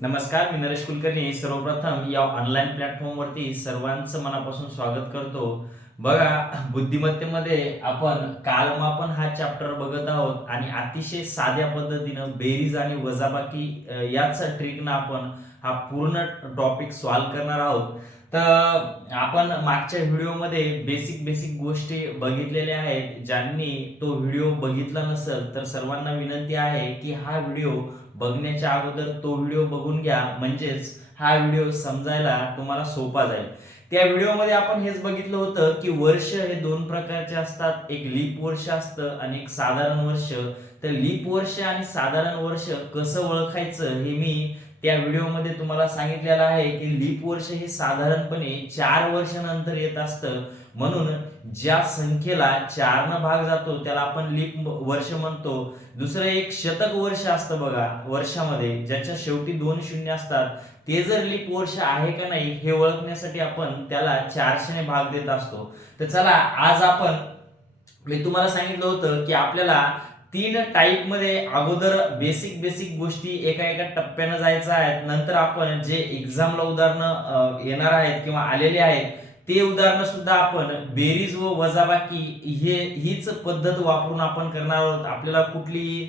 नमस्कार, मी नरेश कुलकर्णी सर्वप्रथम या ऑनलाईन प्लॅटफॉर्मवरती सर्वांचं मनापासून स्वागत करतो. बघा, बुद्धिमत्तेमध्ये आपण कालमापन हा चॅप्टर बघत आहोत आणि अतिशय साध्या पद्धतीनं बेरीज आणि वजाबाकी याच ट्रिकनं आपण हा पूर्ण टॉपिक सॉल्व्ह करणार आहोत. तर आपण मागच्या व्हिडिओमध्ये बेसिक बेसिक गोष्टी बघितलेल्या आहेत. ज्यांनी तो व्हिडिओ बघितला नसेल तर सर्वांना विनंती आहे की हा व्हिडिओ बघण्याच्या अगोदर तो व्हिडिओ बघून घ्या, म्हणजेच हा व्हिडिओ समजायला तुम्हाला सोपा जाईल. त्या व्हिडिओमध्ये आपण हेच बघितलं होतं की वर्ष हे दोन प्रकारचे असतात, एक लीप वर्ष असतं आणि एक साधारण वर्ष. तर लीप वर्ष आणि साधारण वर्ष कसं ओळखायचं हे मी त्या व्हिडिओमध्ये तुम्हाला सांगितलेलं आहे की लीप वर्ष हे साधारणपणे 4 वर्षानंतर येत असतं. म्हणून ज्या संख्येला 4 न भाग जातो त्याला आपण लीप वर्ष म्हणतो. दुसरं एक शतक वर्ष असतं बघा वर्षामध्ये, ज्याच्या शेवटी 2 शून्य असतात. ते जर लीप वर्ष आहे का नाही हे ओळखण्यासाठी आपण त्याला 400 ने भाग देत असतो. तर चला, आज आपण मी तुम्हाला सांगितलं होतं की आपल्याला 3 टाईप मध्ये अगोदर बेसिक बेसिक गोष्टी एका एका टप्प्यानं जायचं आहे. नंतर आपण जे एक्झामला उदाहरणं येणार आहेत किंवा आलेले आहेत ते उदाहरणं सुद्धा आपण बेरीज व वजाबाकी हीच पद्धत वापरून आपण करणार आहोत. आपल्याला कुठलीही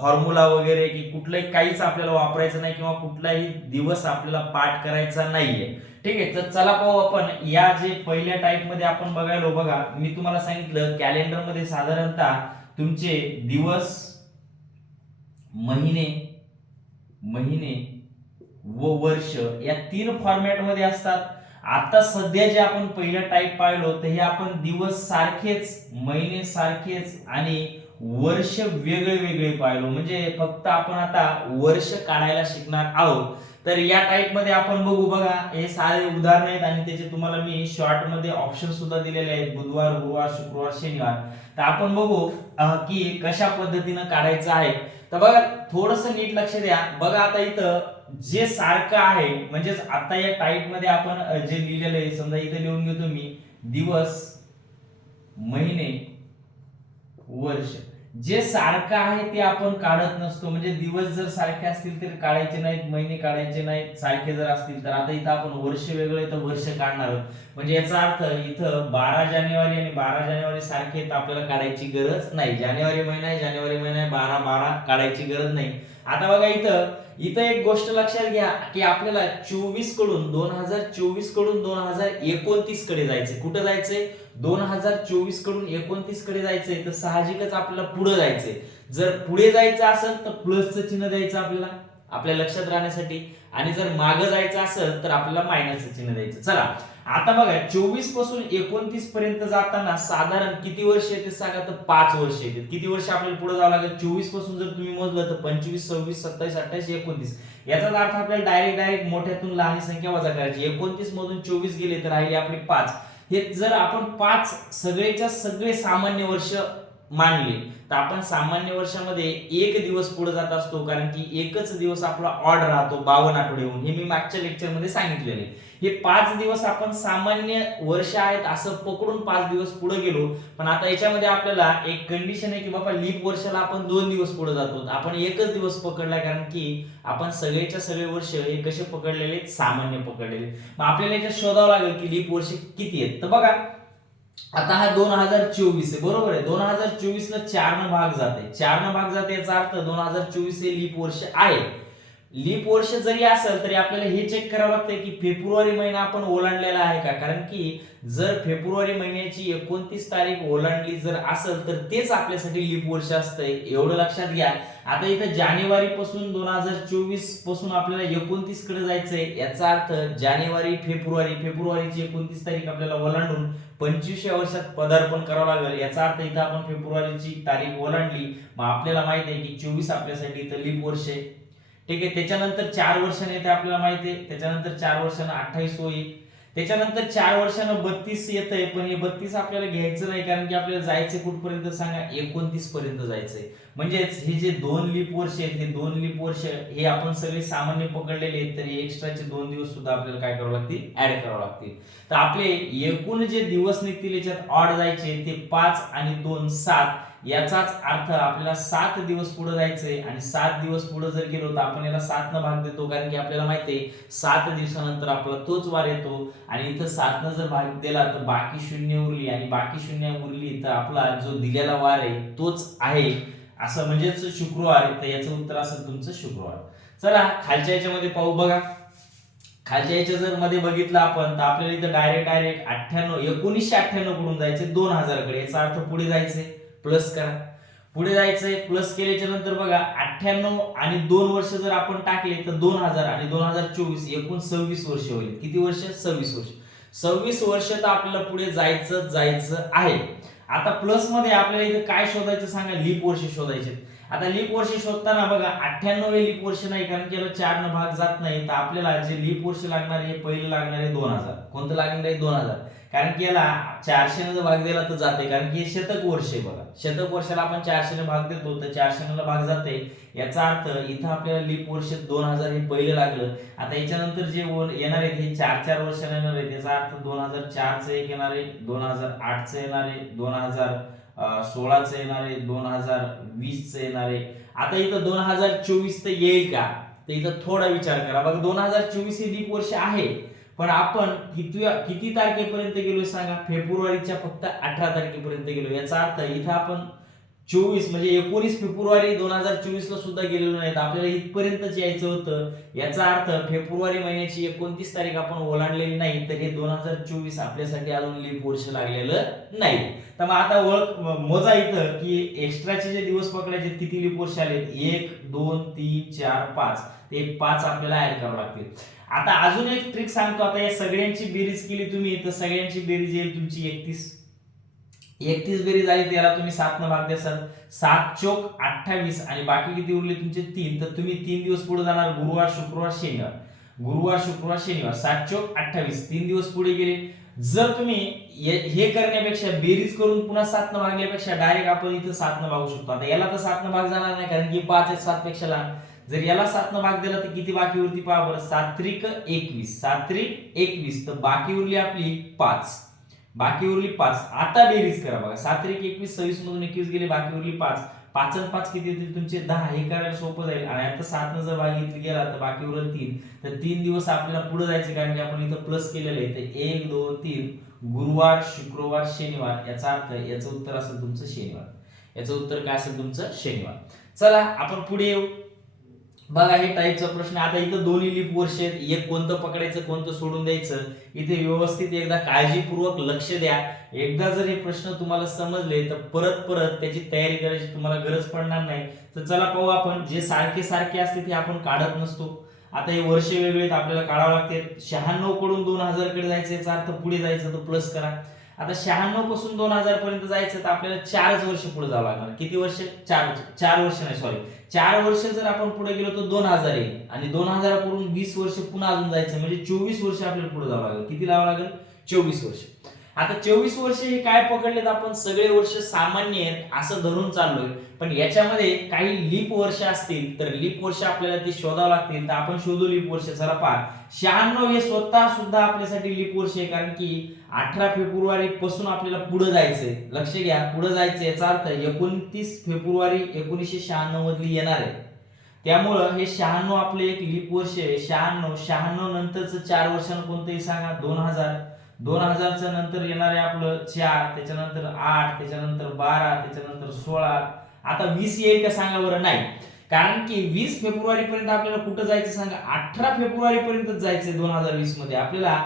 फॉर्म्युला वगैरे की कुठलंही काहीच आपल्याला वापरायचं नाही किंवा कुठलाही दिवस आपल्याला पाठ करायचा नाहीये. ठीक आहे, तर चला पाहू आपण या जे पहिल्या टाईप मध्ये आपण बघायलो. बघा, मी तुम्हाला सांगितलं कॅलेंडर मध्ये साधारणतः तुमचे दिवस, महिने महिने व वर्ष या 3 फॉर्मॅट मध्ये असतात. आता सध्या जे आपण पहिला टाईप पाहिलो तर हे आपण दिवस सारखेच, महिने सारखेच आणि वर्ष वेगळे वेगळे पाहिलो. म्हणजे फक्त आपण आता वर्ष काढायला शिकणार आहोत. तर या टाईप मध्ये आपण बघू. बघा, हे सारे उदाहरण आहेत आणि त्याचे तुम्हाला मी शॉर्ट मध्ये ऑप्शन सुद्धा दिलेले आहेत, बुधवार, गुरुवार, शुक्रवार, शनिवार. तर आपण बघू की कशा पद्धतीनं काढायचं आहे. तर बघा, थोडस नीट लक्ष द्या. बघा, आता इथं जे सारखं आहे म्हणजेच आता या टाईप मध्ये आपण जे लिहिलेलं आहे, समजा इथे लिहून घेतो मी दिवस, महिने, वर्ष. जे सारखं आहे ते आपण काढत नसतो. म्हणजे दिवस जर सारखे असतील तर काढायचे नाहीत, महिने काढायचे नाहीत. सारखे जर असतील तर आता इथं आपण वर्ष वेगळे तर वर्ष काढणार आहोत. म्हणजे याचा अर्थ इथं 12 जानेवारी आणि 12 जानेवारी सारखे तर आपल्याला काढायची गरज नाही. जानेवारी महिना आहे, जानेवारी महिना आहे, 12 काढायची गरज नाही. आता बघा, इथं इथं एक गोष्ट लक्षात घ्या की आपल्याला 2024 कडून 2029 कडे जायचंय. कुठं जायचंय? 2024 कडून 29 कडे जायचंय. तर साहजिकच आपल्याला पुढे जायचंय. जर पुढे जायचं असेल तर प्लसचं चिन्ह द्यायचं आपल्याला, आपल्या लक्षात राहण्यासाठी. आणि जर मागे जायचं असेल तर आपल्याला मायनसचं चिन्ह द्यायचं. चला, आता बघा, 24 पासून 29 पर्यंत जाताना साधारण किती वर्ष येते सांगा? तर 5 वर्ष येते. किती वर्ष आपल्याला पुढे जावं लागेल? 24 पासून जर तुम्ही मोजलं तर 25, 26, 27, 28, 29. याचाच अर्थ आपल्याला डायरेक्ट मोठ्यातून लहान संख्या वजा करायची. 29 मधून 24 गेले तर राहिली आपली 5. हे जर आपण 5 सगळेच्या सगळे सामान्य वर्ष मानले तर आपण सामान्य वर्षामध्ये एक दिवस पुढे जात असतो, कारण की एकच दिवस आपला ऑड राहतो 52 आठवडे होऊन. हे मी मागच्या लेक्चर मध्ये सांगितलेले. हे 5 दिवस आपण सामान्य वर्ष आहेत असं पकडून 5 दिवस पुढे गेलो. पण आता याच्यामध्ये आपल्याला एक कंडिशन आहे की बाबा लीप वर्षाला आपण 2 दिवस पुढे जातो. आपण एकच दिवस पकडला, कारण की आपण सगळेच्या सगळे वर्ष हे कसे पकडलेले? सामान्य पकडलेले. मग आपल्याला याच्यात शोधावं लागेल की लीप वर्ष किती आहेत. तर बघा, आता हा 2024 आहे, बरोबर आहे. 2024 ला 4 न भाग जाते, 4 न भाग जाते याचा अर्थ 2024 हे लीप वर्ष आहे. लीप वर्ष जरी असेल तरी आपल्याला हे चेक करावं लागतंय की फेब्रुवारी महिना आपण ओलांडलेला आहे का. कारण की जर फेब्रुवारी महिन्याची 29 तारीख ओलांडली जर असेल तर तेच आपल्यासाठी लीप वर्ष असतंय, एवढं लक्षात घ्या. आता इथं जानेवारी पासून 2024 पासून आपल्याला 29 कडे जायचंय. याचा अर्थ जानेवारी, फेब्रुवारीची 29 तारीख आपल्याला ओलांडून 25व्या वर्षात पदार्पण करावं लागेल. याचा अर्थ इथं आपण फेब्रुवारीची तारीख ओलांडली, मग आपल्याला माहिती आहे की 24 आपल्यासाठी इथं लीप वर्ष आहे. ठीक आहे, त्याच्यानंतर 4 वर्षाने येते आपल्याला माहिती आहे. त्याच्यानंतर 4 वर्षानं 28 होईल. त्याच्यानंतर 4 वर्षानं 32 येतंय, पण हे 32 आपल्याला घ्यायचं नाही, कारण की आपल्याला जायचं कुठपर्यंत सांगा? 29 पर्यंत जायचंय. म्हणजेच हे जे 2 लीप वर्ष आहेत, हे 2 लीप वर्ष हे आपण सगळे सामान्य पकडलेले आहेत, तरी एक्स्ट्राचे 2 दिवस सुद्धा आपल्याला काय करावं लागतील? ऍड करावं लागतील. तर आपले एकूण जे दिवस निघतील याच्यात ऑड जायचे ते 5 आणि 2 7. याचाच अर्थ आपल्याला 7 दिवस पुढे जायचंय आणि 7 दिवस पुढे जर गेलो तर आपण याला 7 न भाग देतो, कारण की आपल्याला माहिती आहे 7 दिवसानंतर आपला तोच वार येतो आणि इथं 7 न जर भाग दिला तर बाकी शून्य उरली आणि बाकी शून्य उरली तर आपला जो दिलेला वार आहे तोच आहे, असं म्हणजेच शुक्रवार. तर याचं उत्तर असेल तुमचं शुक्रवार. चला खालच्या याच्यामध्ये पाहू बघा. खालच्या याच्या जर मध्ये बघितलं आपण तर आपल्याला इथं डायरेक्ट 1998 कडून जायचे 2000 कडे. याचा अर्थ पुढे जायचंय, प्लस करा. पुढे जायचंय, प्लस केल्याच्या नंतर बघा 98 आणि 2 वर्ष जर आपण टाकले तर 2000 आणि 2024 एकूण 26 वर्ष होईल. किती वर्ष? 26 वर्ष. 26 वर्ष तर आपल्याला पुढे जायचं आहे. आता प्लस मध्ये आपल्याला इथं काय शोधायचं सांगा? लीप वर्ष शोधायचे. आता लीप वर्ष शोधताना बघा 98 हे लीप वर्ष नाही, कारण की याला 4 न भाग जात नाही. तर आपल्याला जे लीप वर्ष लागणार आहे पहिलं लागणार आहे 2000. कोणतं लागणार आहे? 2000. कारण की याला 400 न भाग दिला तर जाते, कारण की हे शतक वर्ष आहे बघा. शतक वर्षाला आपण 400 न भाग देतो तर 400 न भाग जाते. याचा अर्थ इथं आपल्याला लीप वर्ष 2000 हे पहिलं लागलं. आता याच्यानंतर जे येणार आहेत हे 4 वर्षाला येणार आहे. त्याचा अर्थ 2004 चं एक येणार आहे, 2008 चं येणार आहे, 2016 चं येणार आहे, 2020 चं येणार आहे. आता इथं 2024 तर येईल का? तर इथं थोडा विचार करा बघा. 2024 हे लीप वर्ष आहे, पण आपण किती तारखेपर्यंत गेलो सांगा? फेब्रुवारीच्या फक्त 18 तारखेपर्यंत गेलो. याचा अर्थ इथं आपण 24 म्हणजे 19 फेब्रुवारी 2024 ला सुद्धा गेलेलो नाही. आपल्याला इथपर्यंतच यायचं होतं. याचा अर्थ फेब्रुवारी महिन्याची 29 तारीख आपण ओलांडलेली नाही, तर हे 2024 आपल्यासाठी अजून लीप वर्ष लागलेलं नाही. तर मग आता मोजा इथं की एक्स्ट्राचे जे दिवस पकडायचे किती लीप वर्ष आले? 1 2 3 4 5. ते 5 आपल्याला ऍड करावं लागतील. आता अजून एक ट्रिक सांगतो. आता या सगळ्यांची बेरीज केली तुम्ही तर सगळ्यांची बेरीज येईल तुमची 31 बेरीज आली. त्याला तुम्ही 7 न भाग द्याल. 7 चोक 28 आणि बाकी किती उरले तुमचे 3. तर तुम्ही 3 दिवस पुढे जाणार, गुरुवार शुक्रवार शनिवार. गुरुवार शुक्रवार शनिवार 7 चोक 28 3 दिवस पुढे गेले. जर तुम्ही हे करण्यापेक्षा बेरीज करून पुन्हा 7 न भागल्यापेक्षा डायरेक्ट आपण इथं 7 न भागू शकतो. आता याला तर 7 न भाग जाणार नाही, कारण की 5 आहे 7 पेक्षा लहान. जर याला 7 न भाग दिला तर किती बाकी उरती पहा बरं? 7 त्रिक 21, 7 त्रिक 21. तर बाकी उरली आपली 5. बाकी उरली 5. आता बेरीज करा बघा. 7 त्रिक 21, 26 मधून 21 गेले, बाकी उरली 5. 5 आणि 5 किती होतील तुमचे? 10. हे करायला सोपं जाईल. आणि आता 7 न जर भाग घेतली गेला तर बाकी उरल 3. तर 3 दिवस आपल्याला पुढे जायचे, कारण की आपण इथं प्लस केलेलं आहे. तर 1 2 3 गुरुवार शुक्रवार शनिवार. याचा अर्थ याचं उत्तर असेल तुमचं शनिवार. याचं उत्तर काय असेल तुमचं? शनिवार. चला आपण पुढे येऊ बघा. हे टाईपचा प्रश्न. आता इथं दोन्ही लीप वर्ष आहेत, एक कोणतं पकडायचं कोणतं सोडून द्यायचं इथे व्यवस्थित एकदा काळजीपूर्वक लक्ष द्या. एकदा जर हे प्रश्न तुम्हाला समजले तर परत त्याची तयारी करायची तुम्हाला गरज पडणार नाही. तर चला पाहू आपण. जे सारखे असते ते आपण काढत नसतो. आता हे वर्ष वेगळे आहेत, आपल्याला काढावं लागते. 96 कडून 2000 कडे जायचं, याचा अर्थ पुढे जायचं तर प्लस करा. आता 96 पासून 2000 पर्यंत जायचं तर आपल्याला 4 वर्ष पुढे जावं लागणार. किती वर्ष? 4 वर्ष नाही, सॉरी 4 वर्ष जर आपण पुढे गेलो तर 2000 येईल आणि 2000 कडून 20 वर्ष पुन्हा अजून जायचं, म्हणजे 24 वर्ष आपल्याला पुढे जावं लागेल. किती लावावं लागेल? 24 वर्ष. आता 24 वर्ष हे काय पकडलेत आपण? सगळे वर्ष सामान्य आहेत असं धरून चाललोय, पण याच्यामध्ये काही लीप वर्ष असतील तर लीप वर्ष आपल्याला ते शोधावं लागतील. तर आपण शोधू लीप वर्ष. चला पहा. 96 हे स्वतः सुद्धा आपल्यासाठी लीप वर्ष आहे, कारण की 18 फेब्रुवारी पासून आपल्याला पुढे जायचंय. लक्ष घ्या, पुढे जायचं. याचा अर्थ 29 फेब्रुवारी 1996 मधली येणार आहे. त्यामुळं हे 96 आपले एक लीप वर्ष आहे. 96 नंतरच 4 वर्षांना कोणतंही सांगा? 2000. 2000 नंतर येणार आहे आपलं 4, त्याच्यानंतर 8, त्याच्यानंतर 12, त्याच्यानंतर 16. आता 20 येईल का सांगा बरं? नाही, कारण की 20 फेब्रुवारी पर्यंत आपल्याला कुठं जायचं सांगा? 18 फेब्रुवारी पर्यंत जायचंय 2020 मध्ये. आपल्याला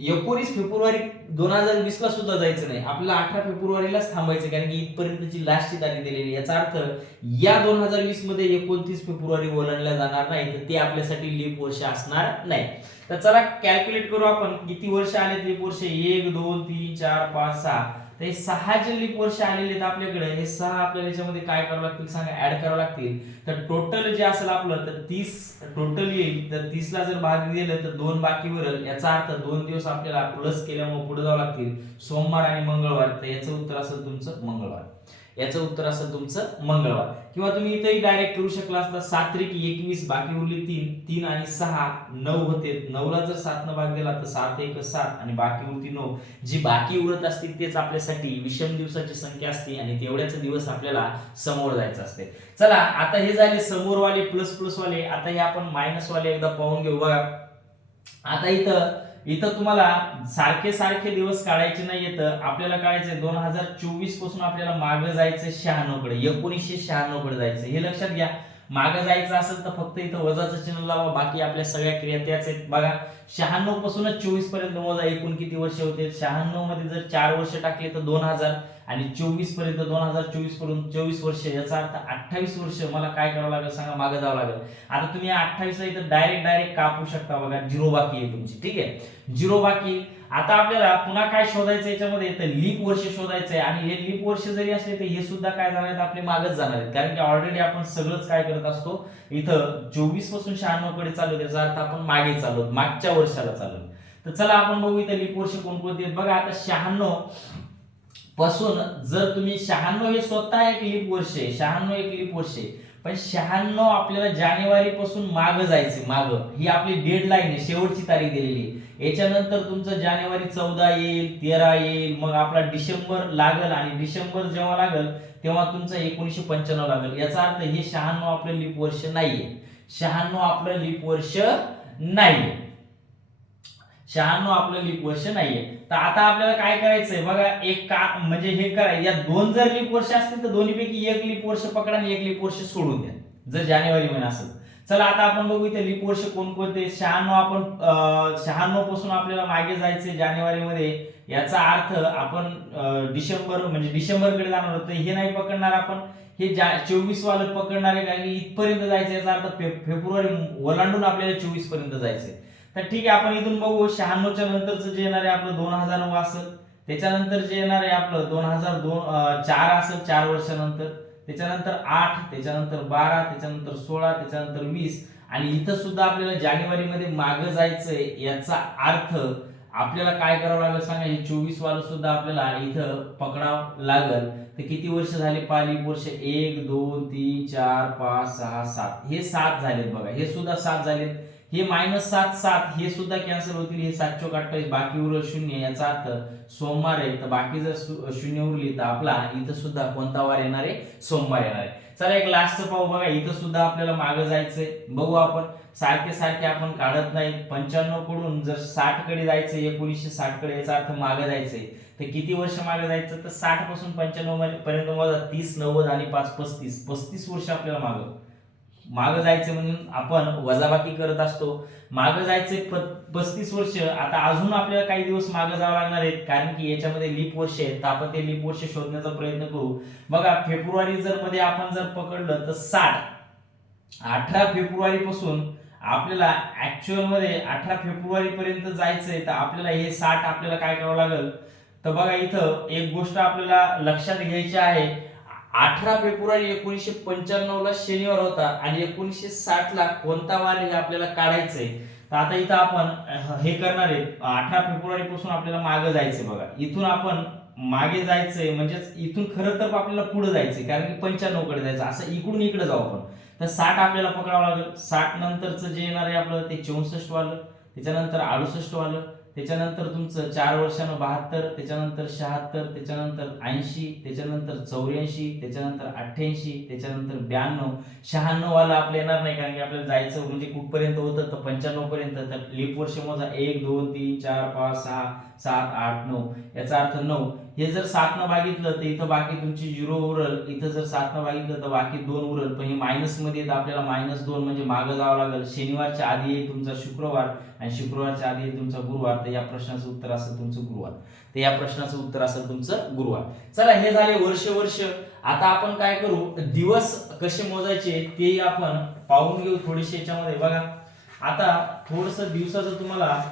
19 फेब्रुवारी 2020 ला सुद्धा जायचं नाही, आपल्याला 18 फेब्रुवारीलाच थांबायचं, कारण की इथपर्यंतची लास्टची तारीख दिलेली. याचा अर्थ या 2020 मध्ये 29 फेब्रुवारी ओलांडल्या जाणार नाही, तर ते आपल्यासाठी लीप वर्ष असणार नाही. तर चला कॅल्क्युलेट करू आपण किती वर्ष आले लीप वर्ष. 1 2 3 4 5 6. तर हे 6 जे लीप वर्ष आलेले आहेत आपल्याकडे, हे 6 आपल्याला याच्यामध्ये काय करावं लागतील सांगा? ऍड करावं लागतील. तर टोटल जे असेल आपलं तर 30 टोटल येईल. तर 30 ला जर भाग दिलं तर 2 बाकी उरल. याचा अर्थ 2 दिवस आपल्याला प्लस केल्यामुळे पुढे जावं लागतील, सोमवार आणि मंगळवार. तर याचं उत्तर असेल तुमचं मंगळवार. याचं उत्तर असेल तुमचं मंगळवार. किंवा तुम्ही इथेही डायरेक्ट करू शकला असता 7 त्रिक 21, बाकी उरली 3, 3 आणि 6 9 होते. 9ला जर 7 न भाग दिला तर 7 1 7 आणि बाकी उरती 9. जी बाकी उरत असतील तेच आपल्यासाठी विषम दिवसाची संख्या असते आणि तेवढ्याच दिवस आपल्याला समोर जायचं असते. चला आता हे झाले समोरवाले प्लस प्लस वाले. आता हे आपण मायनस वाले एकदा पाहून घेऊ बघा. आता इथं तुम्हाला सारखे सारखे दिवस काढायचे नाहीयेत. आपल्याला काढायचे 2024 पासून आपल्याला मागे जायचं 96 कडे, 1996 कडे जायचं. हे लक्षात घ्या. मागे जायचं असेल तर फक्त इथं वजाचं चिन्ह लावा, बाकी आपल्या सगळ्या क्रिया त्याच आहेत. बघा 96 पासूनच 24 पर्यंत मोजा एकूण किती वर्ष होते. 96 मध्ये जर 4 वर्ष टाकले तर 2000 आणि 24 पर्यंत 2024 पर्यंत 24 वर्ष, याचा अर्थ 28 वर्ष मला काय करावं लागेल सांगा, मागे जावं लागेल. आता तुम्ही 28 ला इथं डायरेक्ट कापू शकता. बघा 0 बाकी आहे तुमची, ठीक आहे 0 बाकी. आता आपल्याला पुन्हा काय शोधायचं याच्यामध्ये, तर लीप वर्ष शोधायचंय. आणि हे लीप वर्ष जरी असले तर हे सुद्धा काय जाणार आहेत, आपले मागच जाणार आहेत. कारण की ऑलरेडी आपण सगळंच काय करत असतो, इथं 24 पासून 96 कडे चालू, त्याचा अर्थ आपण मागे चालू, मागच्या वर्षाला चालू. तर चला आपण बघू इथं लीप वर्ष कोणकोणते आहेत. बघा आता 96 पासून जर तुम्ही 96 हे स्वतः एक लीप वर्ष आहे, 96 एक लीप वर्ष आहे. पण 96 आपल्याला जानेवारी पासून मागं जायचे, मागं ही आपली डेडलाईन आहे, शेवटची तारीख दिलेली आहे. याच्यानंतर तुमचं जानेवारी 14 येईल, 13 येईल, मग आपला डिसेंबर लागल आणि डिसेंबर जेव्हा लागल तेव्हा तुमचं 1995 लागल. याचा अर्थ हे 96 आपलं लीप वर्ष नाहीये, 96 आपलं लीप वर्ष नाहीये, 96 आपलं लीप वर्ष नाहीये. तर आता आपल्याला काय करायचंय बघा, एक का म्हणजे हे करायचं, या दोन जर लीप वर्ष असतील तर दोन्हीपैकी एक लीप वर्ष पकडा आणि एक लीप वर्ष सोडून द्या जर जानेवारी महिना असेल. चला आता आपण बघू इथे लीप वर्ष कोणकोणते. 96 आपण 96 पासून आपल्याला मागे जायचे जानेवारी मध्ये, याचा अर्थ आपण डिसेंबर म्हणजे डिसेंबरकडे जाणार होतो, हे नाही पकडणार आपण, हे 24 वालं पकडणार आहे. कारण की इथपर्यंत जायचं, याचा अर्थ फेब्रुवारी ओलांडून आपल्याला 24 पर्यंत जायचंय. तर ठीक आहे आपण इथून बघू 96 च्या नंतरचं जे येणार आहे आपलं 2000 असेल. त्याच्यानंतर जे येणार आहे आपलं 2004 असेल 4 वर्षानंतर. त्याच्यानंतर 8, त्याच्यानंतर 12, त्याच्यानंतर 16, त्याच्यानंतर 20. आणि इथं सुद्धा आपल्याला जानेवारी मध्ये मागे जायचंय. याचा अर्थ आपल्याला काय करावं लागेल सांगा, हे 24 वालं सुद्धा आपल्याला इथं पकडावं लागेल. तर किती वर्ष झाले, पालीप वर्ष 1 2 3 4 5 6 7, हे 7 झालेत. बघा हे सुद्धा 7 झालेत. हे -7 7 हे सुद्धा कॅन्सल होतील. हे 7 चौक 28, बाकी उरल 0. याचा अर्थ सोमवार आहे, तर बाकी जर 0 उरली तर आपला इथं सुद्धा कोणता वार येणार आहे, सोमवार येणार आहे. चला एक लास्टचं पाहू. बघा इथं सुद्धा आपल्याला मागे जायचंय. बघू आपण सारखे सारखे आपण काढत नाही. 95 कडून जर 60 कडे जायचं, 1960 कडे, याचा अर्थ मागे जायचंय. तर किती वर्ष मागे जायचं, तर 60 पासून 95 पर्यंत मोजा. 30 90 आणि 5 35, 35 वर्ष आपल्याला मागं जायचे. म्हणून आपण वजाबाकी करत असतो. मागं जायचे 35 वर्ष. आता अजून आपल्याला काही दिवस मागे जावं लागणार आहेत, कारण की याच्यामध्ये लीप वर्ष आहेत. तर आपण ते लीप वर्ष शोधण्याचा प्रयत्न करू. बघा फेब्रुवारी जर मध्ये आपण जर पकडलं तर 60, 18 फेब्रुवारी पासून आपल्याला ऍक्च्युअल मध्ये 18 फेब्रुवारी पर्यंत जायचंय. तर आपल्याला हे 60 आपल्याला काय करावं लागेल, तर बघा इथं एक गोष्ट आपल्याला लक्षात घ्यायची आहे. 18 फेब्रुवारी 1995 ला शनिवार होता आणि 1960 ला कोणता वार हे आपल्याला काढायचंय. तर आता इथं आपण हे करणार आहे. 18 फेब्रुवारी पासून आपल्याला मागे जायचंय. बघा इथून आपण मागे जायचंय, म्हणजेच इथून खरं तर आपल्याला पुढे जायचंय, कारण की 95 कडे जायचं, असं इकडून इकडे जाऊ आपण. तर 60 आपल्याला पकडावं लागेल. 60 नंतरचं जे येणार आहे आपलं ते 64 वालं, त्याच्यानंतर 68 वालं, त्याच्यानंतर तुमचं 4 वर्षानं 72, त्याच्यानंतर 76, त्याच्यानंतर 80, त्याच्यानंतर 84, त्याच्यानंतर 88, त्याच्यानंतर 92. 96 वाला आपलं येणार नाही, कारण की आपल्याला जायचं म्हणजे कुठपर्यंत होतं, तर 95 पर्यंत. तर लीप वर्ष मोजा 1 2 3 4 5 6 7 8 9, याचा अर्थ 9. हे जर 7 न भागितलं तर इथं बाकी तुमची 0 उरल. इथं जर 7 न भागितलं तर बाकी 2 उरल. पण हे मायनस मध्ये तर आपल्याला -2 म्हणजे मागे जावं लागेल. शनिवारच्या आधी येईल तुमचा शुक्रवार आणि शुक्रवारच्या आधी येईल तुमचा गुरुवार. तर या प्रश्नाचं उत्तर असेल तुमचं गुरुवार. तर या प्रश्नाचं उत्तर असेल तुमचं गुरुवार. चला हे झाले वर्ष. आता आपण काय करू, दिवस कसे मोजायचे ते आपण पाहून घेऊ थोडेसे याच्यामध्ये. बघा आता थोडस दिवसाचं तुम्हाला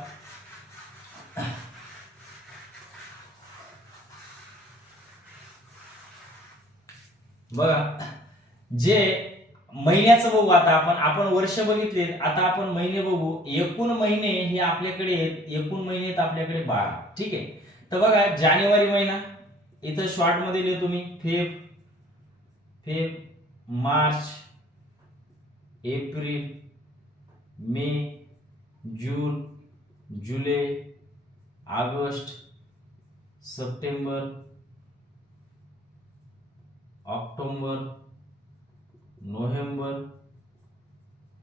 बघा, जे महिन्याचं बघू. आता आपण वर्ष बघितले, आता आपण महिने बघू. एकूण महिने हे आपल्याकडे आहेत. एकूण महिने आहेत आपल्याकडे 12. ठीक आहे. तर बघा जानेवारी महिना इथं शॉर्ट मध्ये लिहितो मी, फेब मार्च, एप्रिल, मे, जून, जुलै, ऑगस्ट, सप्टेंबर, ऑक्टोबर, नोव्हेंबर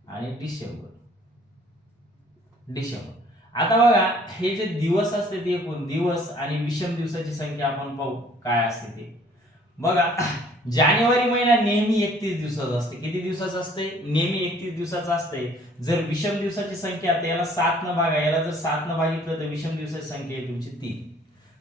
आणि डिसेंबर. आता बघा हे जे दिवस असते ते एकूण दिवस आणि विषम दिवसाची संख्या आपण पाहू काय असते ते. बघा जानेवारी महिना नेहमी 31 दिवसाचा असते. किती दिवसाचा असते? नेहमी 31 दिवसाचा असते. जर विषम दिवसाची संख्या तर याला 7 न भागा, याला जर 7 न भागितलं तर विषम दिवसाची संख्या आहे तुमची 3.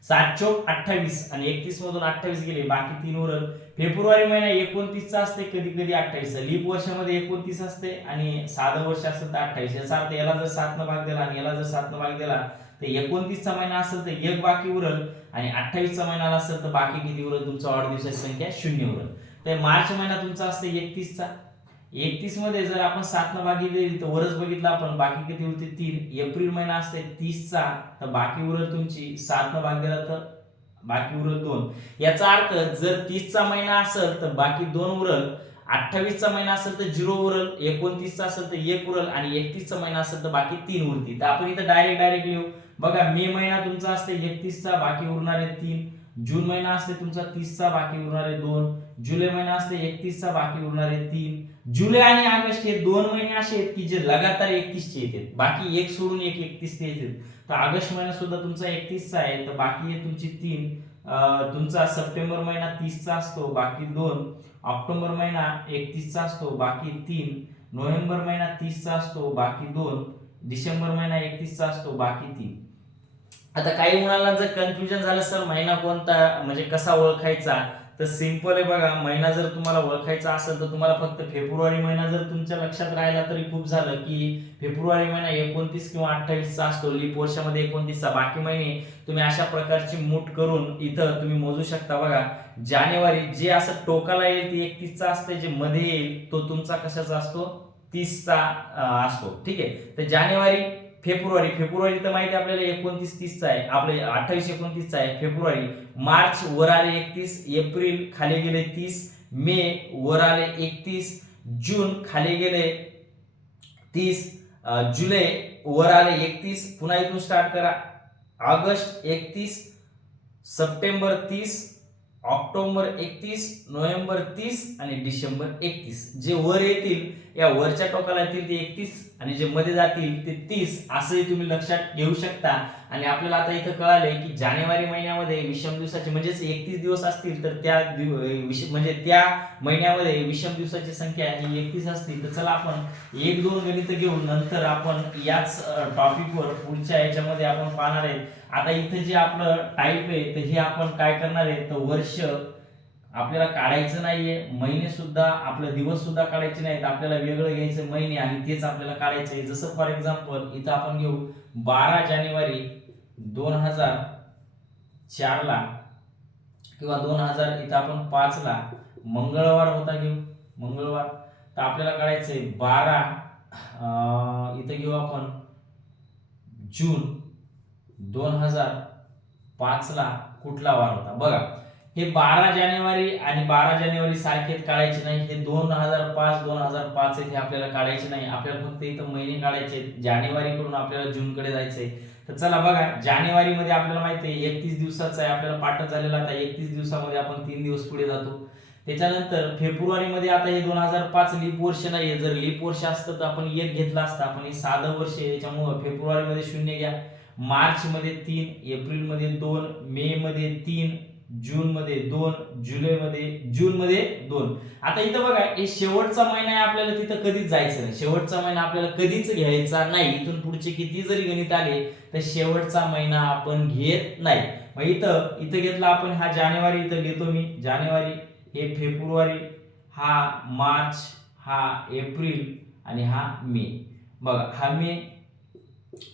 7 चौक 28 आणि 31 मधून 28 गेले, बाकी 3 उरल. फेब्रुवारी महिना 29 चा असते, कधी कधी 28. लीप वर्षामध्ये 29 असते आणि साधं वर्ष असेल तर 28. याचा अर्थ याला जर 7 न भाग दिला आणि याला जर 7 न भाग दिला तर 29 चा महिना असेल तर एक बाकी उरल आणि 28 चा महिना असेल तर बाकी किती उरल? तुमचा ऑड दिवसाची संख्या 0 उरल. तर मार्च महिना तुमचा असते 31 चा. 31 मध्ये जर आपण 7 न भागिले तर वरच बघितलं आपण, बाकी किती उरते? 3. एप्रिल महिना असते 30 चा, तर बाकी उरल तुमची 7 न भाग दिला तर बाकी उरल 2. याचा अर्थ जर 30 चा महिना असेल तर बाकी 2 उरल, 28 चा महिना असेल तर 0 उरल, 29 चा असेल तर 1 उरल आणि 31 चा महिना असेल तर बाकी 3 उरतील. तर आपण इथं डायरेक्ट लिहू. बघा मे महिना तुमचा असते 31 चा, बाकी उरणारे 3. जून महिना असते तुमचा 30 चा, बाकी उरणारे 2. जुलै महिना असते 31 चा, बाकी उरणारे 3. जुलै आणि ऑगस्ट हे 2 महिने असे आहेत की जे लगातार 31 चे येतात, बाकी एक सोडून एक 31 चे येतात. तर ऑगस्ट महिना सुद्धा तुमचा 31 चा आहे, तर बाकी आहे तुमची 3. तुमचा सप्टेंबर महिना 30 चा असतो, बाकी 2. ऑक्टोबर महिना 31 चा असतो, बाकी 3. नोव्हेंबर महिना 30 चा असतो, बाकी 2. डिसेंबर महिना 31 चा असतो, बाकी 3. आता काही मुलांना जर कन्फ्युजन झालं सर महिना कोणता म्हणजे कसा ओळखायचा, तर सिंपल आहे बघा. महिना जर तुम्हाला ओळखायचा असेल तर तुम्हाला फक्त फेब्रुवारी महिना जर तुमच्या लक्षात राहिला तरी खूप झालं, की फेब्रुवारी महिना 29 किंवा 28 चा असतो, लीप वर्षामध्ये 29 चा. बाकी महिने तुम्ही अशा प्रकारची मूठ करून इथं तुम्ही मोजू शकता. बघा जानेवारी जे असं टोकाला येईल ते 31 चा असते, जे मध्ये येईल तो तुमचा कशाचा असतो? 30 चा असतो. ठीक आहे. तर जानेवारी, फेब्रुवारी तर माहिती आपल्याला 29-30 चा आहे, आपले 28-29 चा आहे फेब्रुवारी. मार्च वर आले 31, एप्रिल खाली गेले 30, मे वर आले 31, जून खाली गेले 30, जुलै वर आले 31, पुन्हा इथून स्टार्ट करा. ऑगस्ट 31, सप्टेंबर 30, ऑक्टोबर 31, नोव्हेंबर 30 आणि डिसेंबर 31. जे वर येतील या वरच्या टोकाला येतील ते 31 आणि जे मध्ये जातील ते 30, असंही तुम्ही लक्षात घेऊ शकता. आणि आपल्याला आता इथं कळाले की जानेवारी महिन्यामध्ये विषम दिवसाचे म्हणजे 31 दिवस असतील तर त्या म्हणजे त्या महिन्यामध्ये विषम दिवसाची संख्या ही 31 असतील. तर चला आपण 1-2 गणित घेऊन नंतर आपण याच टॉपिकवर पुढच्या याच्यामध्ये आपण पाहणार आहे. आता इथं जे आपलं टाईप आहे तर हे आपण काय करणार आहे, तर वर्ष आपल्याला काढायचं नाहीये, महिने सुद्धा आपले दिवस सुद्धा काढायचे नाहीत, आपल्याला वेगळं घ्यायचं महिने आणि तेच आपल्याला काढायचंय. जसं फॉर एक्झाम्पल इथं आपण घेऊ 12 जानेवारी 2004 ला किंवा 2000 इथं आपण 5 ला मंगळवार होता, घेऊ मंगळवार. तर आपल्याला काढायचंय 12 इथं घेऊ आपण जून 2005 ला कुठला वार होता. बघा हे 12 जानेवारी आणि 12 जानेवारी सारखेच काढायचे नाही, हे 2005 हे आपल्याला काढायचे नाही. आपल्याला फक्त इथं महिने काढायचे. जानेवारी कडून आपल्याला जून कडे जायचंय. तर चला बघा जानेवारी मध्ये आपल्याला माहिती आहे 31 दिवसाचा आहे, आपल्याला पाठ झालेला. आता 31 दिवसामध्ये आपण 3 दिवस पुढे जातो. त्याच्यानंतर फेब्रुवारी मध्ये आता हे 2005 लीप वर्ष नाहीये, जर लीप वर्ष असतं तर आपण 1 घेतला असता, आपण हे साधं वर्ष आहे त्याच्यामुळे फेब्रुवारी मध्ये 0 घ्या. मार्च मध्ये 3, एप्रिल मध्ये 2, मे मध्ये 3, जून मध्ये 2, जून मध्ये 2. आता इथं बघा हे शेवटचा महिना आहे, आपल्याला तिथं कधीच जायचं नाही. शेवटचा महिना आपल्याला कधीच घ्यायचा नाही. इथून पुढचे किती जरी गणित आले तर शेवटचा महिना आपण घेत नाही. मग इथं घेतला आपण हा जानेवारी, इथं घेतो मी जानेवारी, हे फेब्रुवारी, हा मार्च, हा एप्रिल आणि हा मे. बघा हा मे.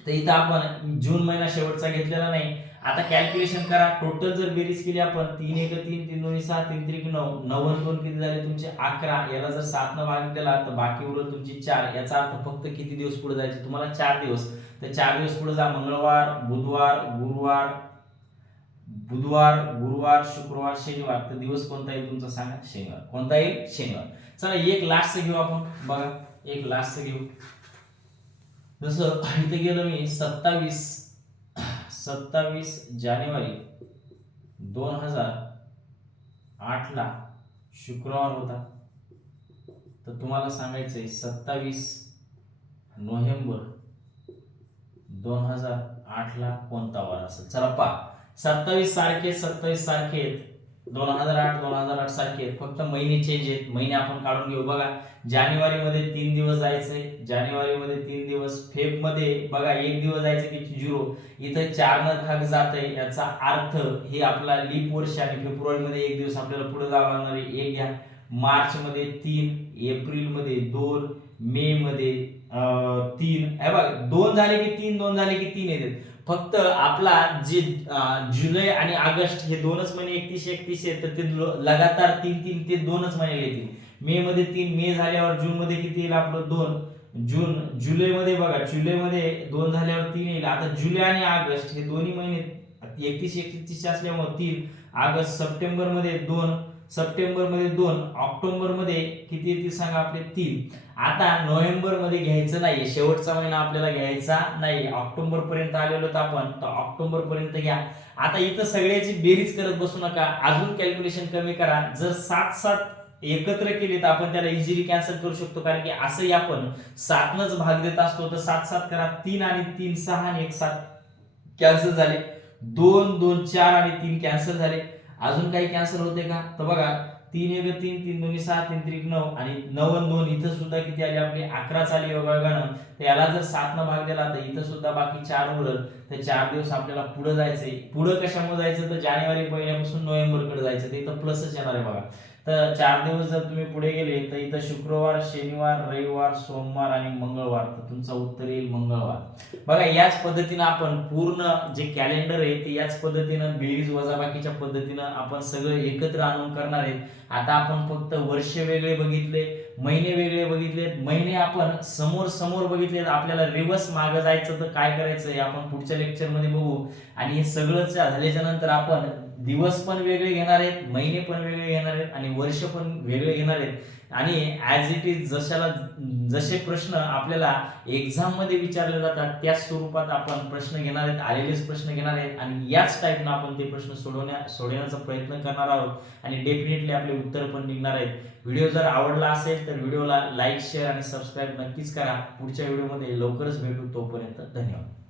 तर इथं आपण जून महिना शेवटचा घेतलेला नाही. आता कॅल्क्युलेशन करा, टोटल जर बेरीज केली आपण 3 1 3 3 2 6 3 3 9 9 2 किती झाले तुमचे 11. याला जर 7 न भाग दिला तर बाकी उरल तुमची 4. याचा अर्थ फक्त किती दिवस पुढे जायचे तुम्हाला? 4 दिवस. तर 4 दिवस पुढे जा. मंगळवार, बुधवार, गुरुवार, बुधवार, गुरुवार, शुक्रवार, शनिवार. तर दिवस कोणता येईल तुमचा सांगा? शनिवार. कोणता येईल? शनिवार. चला एक लास्ट घेऊ आपण. बघा एक लास्ट घेऊ. जसं इथे गेलो मी 27 जानेवारी 2008 ला शुक्रवार होता. तर तुम्हाला सांगायचंय 27 नोव्हेंबर 2008 ला कोणता वार असेल. चला पहा 27 सारखे 2008 सारखे फक्त महिने चेंज आहेत. महिने आपण काढून घेऊ. बघा जानेवारी मध्ये 3 दिवस जायचे, जानेवारी मध्ये 3 दिवस. फेब मध्ये बघा 1 दिवस जायचं की 0. इथे 4 न भाग जात आहे. याचा अर्थ हे आपला लीप वर्ष आणि फेब्रुवारी मध्ये 1 दिवस आपल्याला पुढे जावं लागणार आहे. 1 घ्या. मार्च मध्ये 3, एप्रिल मध्ये 2, मे मध्ये 3. हे बघा 2 झाले की 3, 2 झाले की 3 येतात. फक्त आपला जे जुलै आणि ऑगस्ट हे 2च महिने 31 आहेत. तर ते लगातार 3 ते 2च महिने येतील. मे मध्ये 3, मे झाल्यावर जून मध्ये किती येईल आपलं? 2. जून. जुलै मध्ये बघा जुलै मध्ये 2 झाल्यावर 3 येईल. आता जुलै आणि ऑगस्ट हे दोन्ही महिने 31 असल्यामुळे 3. ऑगस्ट. सप्टेंबर मध्ये 2, सप्टेंबर मध्ये 2, ऑक्टोबर मध्ये किती येतील सांगा आपले? 3. आता नोव्हेंबर मध्ये घ्यायचं नाही, शेवटचा महिना आपल्याला घ्यायचा नाही. ऑक्टोबर पर्यंत आलेलो तर आपण, तर ऑक्टोबर पर्यंत घ्या. आता इथं सगळ्याची बेरीज करत बसू नका, अजून कॅल्क्युलेशन कमी करा. जर 7 एकत्र केले तर आपण त्याला इझिली कॅन्सल करू शकतो, कारण की असंही आपण 7नच भाग देत असतो. तर 7 करा. 3 आणि 3 6 आणि 1 7 कॅन्सल झाले. 2 2 4 आणि 3 कॅन्सल झाले. अजून काही कॅन्सल होते का? तर बघा 3 1 3 3 2 6 3 3 9 आणि 9 आणि 2 इथं सुद्धा किती आले आपले? 11 आले योगायोगानं. तर याला जर 7 न भाग दिला तर इथं सुद्धा बाकी 4 उरल. तर 4 दिवस आपल्याला पुढे जायचंय. पुढे कशामुळे जायचं? तर जानेवारी पहिल्यापासून नोव्हेंबर कडे जायचं. तर इथं प्लसच येणार आहे बघा. तर 4 दिवस जर तुम्ही पुढे गेले तर इथं शुक्रवार, शनिवार, रविवार, सोमवार आणि मंगळवार. तर तुमचं उत्तर येईल मंगळवार. बघा याच पद्धतीनं आपण पूर्ण जे कॅलेंडर आहे ते याच पद्धतीनं बेरीज वजाबाकीच्या पद्धतीनं आपण सगळं एकत्र आणून करणार आहेत. आता आपण फक्त वर्ष वेगळे बघितले, महिने वेगळे बघितले. महिने आपण समोर समोर बघितले. आपल्याला रिव्हर्स मागे जायचं तर काय करायचं हे आपण पुढच्या लेक्चर मध्ये बघू. आणि हे सगळं झाल्याच्या नंतर आपण दिवस पण वेगळे घेणार आहेत, महिने पण वेगळे घेणार आहेत आणि वर्ष पण वेगळे घेणार आहेत. आणि ऍज इट इज जसे प्रश्न आपल्याला एक्झाम मध्ये विचारले जातात त्याच स्वरूपात आपण प्रश्न घेणार आहेत, आलेलेच प्रश्न घेणार आहेत आणि याच टाईपनं आपण ते प्रश्न सोडवण्याचा प्रयत्न करणार आहोत आणि डेफिनेटली आपले उत्तर पण निघणार आहेत. व्हिडिओ जर आवडला असेल तर व्हिडिओला लाईक, शेअर आणि सबस्क्राईब नक्कीच करा. पुढच्या व्हिडिओमध्ये लवकरच भेटू. तोपर्यंत धन्यवाद.